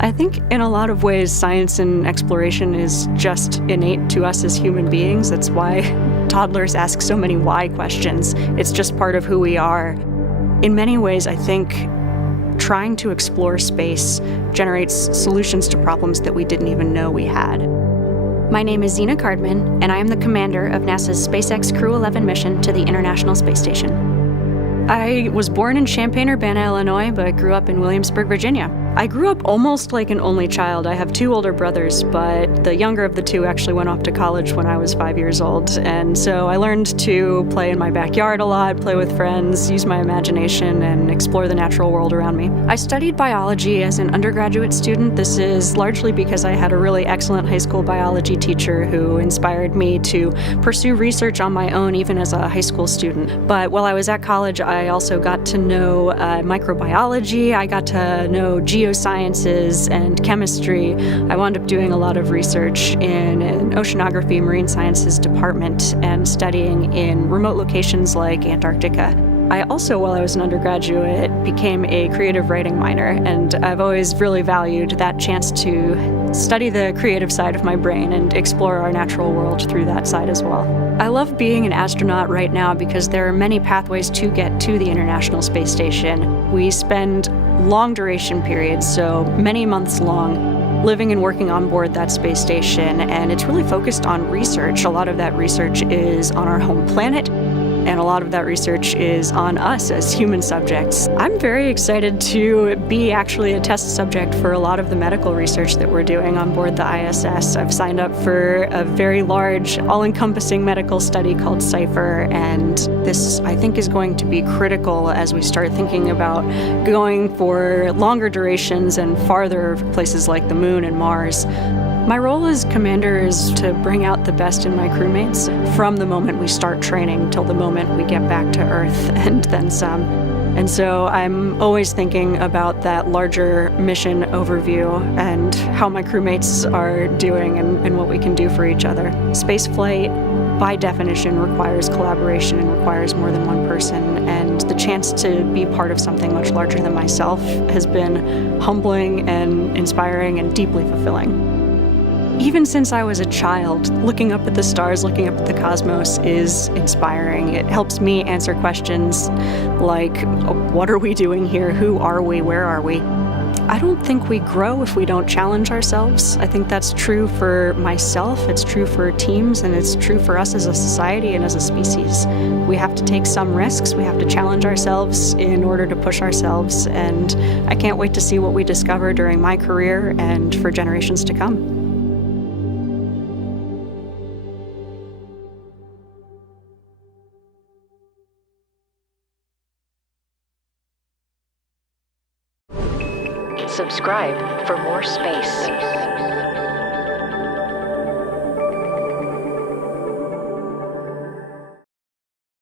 I think in a lot of ways, science and exploration is just innate to us as human beings. That's why toddlers ask so many why questions. It's just part of who we are. In many ways, I think trying to explore space generates solutions to problems that we didn't even know we had. My name is Zena Cardman, and I am the commander of NASA's SpaceX Crew-11 mission to the International Space Station. I was born in Champaign-Urbana, Illinois, but grew up in Williamsburg, Virginia. I grew up almost like an only child. I have two older brothers, but the younger of the two actually went off to college when I was 5 years old. And so I learned to play in my backyard a lot, play with friends, use my imagination, and explore the natural world around me. I studied biology as an undergraduate student. This is largely because I had a really excellent high school biology teacher who inspired me to pursue research on my own, even as a high school student. But while I was at college, I also got to know microbiology. I got to know geosciences and chemistry. I wound up doing a lot of research in an oceanography marine sciences department and studying in remote locations like Antarctica. I also, while I was an undergraduate, became a creative writing minor, and I've always really valued that chance to study the creative side of my brain and explore our natural world through that side as well. I love being an astronaut right now because there are many pathways to get to the International Space Station. We spend long duration periods, so many months long, living and working on board that space station, and it's really focused on research. A lot of that research is on our home planet, and a lot of that research is on us as human subjects. I'm very excited to be actually a test subject for a lot of the medical research that we're doing on board the ISS. I've signed up for a very large, all-encompassing medical study called CIPHER, and this, I think, is going to be critical as we start thinking about going for longer durations and farther places like the Moon and Mars. My role as commander is to bring out the best in my crewmates from the moment we start training till the moment we get back to Earth and then some. And so I'm always thinking about that larger mission overview and how my crewmates are doing and what we can do for each other. Spaceflight, by definition, requires collaboration and requires more than one person, and the chance to be part of something much larger than myself has been humbling and inspiring and deeply fulfilling. Even since I was a child, looking up at the stars, looking up at the cosmos is inspiring. It helps me answer questions like, what are we doing here? Who are we? Where are we? I don't think we grow if we don't challenge ourselves. I think that's true for myself, it's true for teams, and it's true for us as a society and as a species. We have to take some risks, we have to challenge ourselves in order to push ourselves, and I can't wait to see what we discover during my career and for generations to come. Subscribe for more space.